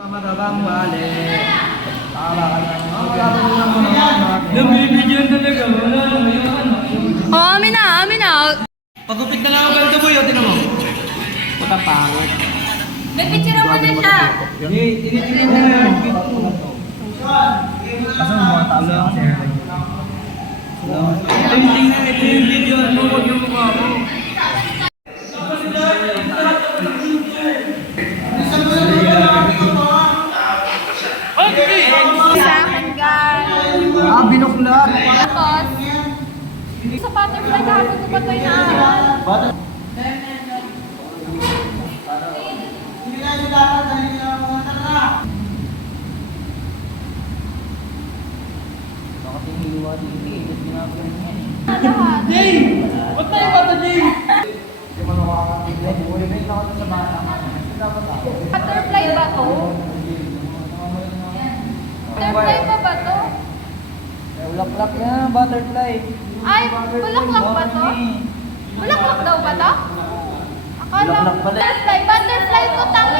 Matabang wali. Tama ka na. Nabibigyan talaga. Wala naman yung ano. Oh, amin na. Pagupit na lang ang ganito boy, tinan mo. Matapangit. May picture mo na siya. Tinitingnan mo na yung kasi mga tao lang kasi. Tinitingnan ito yung video mo, huwag yung mukha mo. Sa akin, guys. Binuklat. Tapos, sa butterfly kahapon ko pa ito inaaral. Lahat. Jay! Ba't tayo bata, Jay? Butterfly ba to? Butterfly ba to? Ulaklak yan, butterfly. Ay, bulaklak ba to? Bulaklak daw ba to? Akala Bulaklak pala. butterfly to tangin.